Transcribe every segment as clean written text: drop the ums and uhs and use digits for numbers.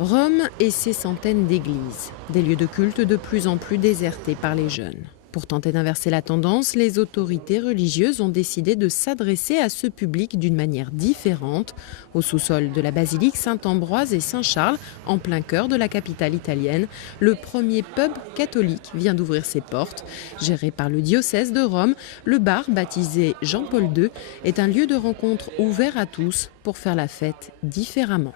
Rome et ses centaines d'églises, des lieux de culte de plus en plus désertés par les jeunes. Pour tenter d'inverser la tendance, les autorités religieuses ont décidé de s'adresser à ce public d'une manière différente. Au sous-sol de la basilique Saint-Ambroise et Saint-Charles, en plein cœur de la capitale italienne, le premier pub catholique vient d'ouvrir ses portes. Géré par le diocèse de Rome, le bar, baptisé Jean-Paul II, est un lieu de rencontre ouvert à tous pour faire la fête différemment.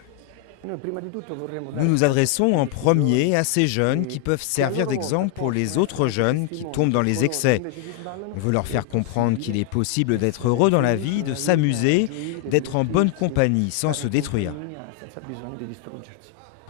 Nous nous adressons en premier à ces jeunes qui peuvent servir d'exemple pour les autres jeunes qui tombent dans les excès. On veut leur faire comprendre qu'il est possible d'être heureux dans la vie, de s'amuser, d'être en bonne compagnie sans se détruire.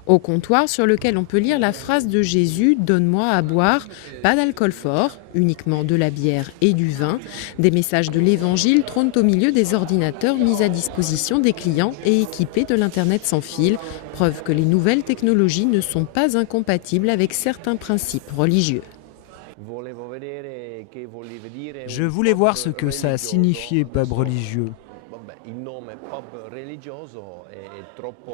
Au comptoir sur lequel on peut lire la phrase de Jésus « Donne-moi à boire », pas d'alcool fort, uniquement de la bière et du vin. Des messages de l'évangile trônent au milieu des ordinateurs mis à disposition des clients et équipés de l'Internet sans fil, preuve que les nouvelles technologies ne sont pas incompatibles avec certains principes religieux. Je voulais voir ce que ça signifiait pub religieux.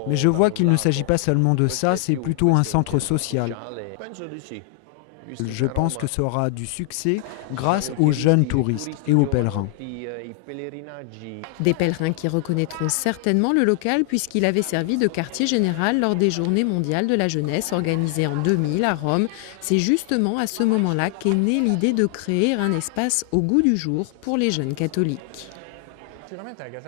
Mais je vois qu'il ne s'agit pas seulement de ça, c'est plutôt un centre social. Je pense que ça aura du succès grâce aux jeunes touristes et aux pèlerins. Des pèlerins qui reconnaîtront certainement le local puisqu'il avait servi de quartier général lors des Journées mondiales de la jeunesse organisées en 2000 à Rome. C'est justement à ce moment-là qu'est née l'idée de créer un espace au goût du jour pour les jeunes catholiques.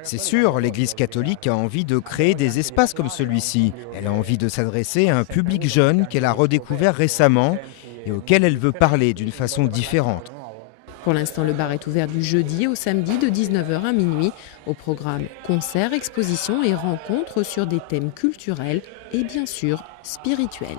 C'est sûr, l'Église catholique a envie de créer des espaces comme celui-ci. Elle a envie de s'adresser à un public jeune qu'elle a redécouvert récemment et auquel elle veut parler d'une façon différente. Pour l'instant, le bar est ouvert du jeudi au samedi de 19h à minuit. Au programme, concerts, expositions et rencontres sur des thèmes culturels et bien sûr spirituels.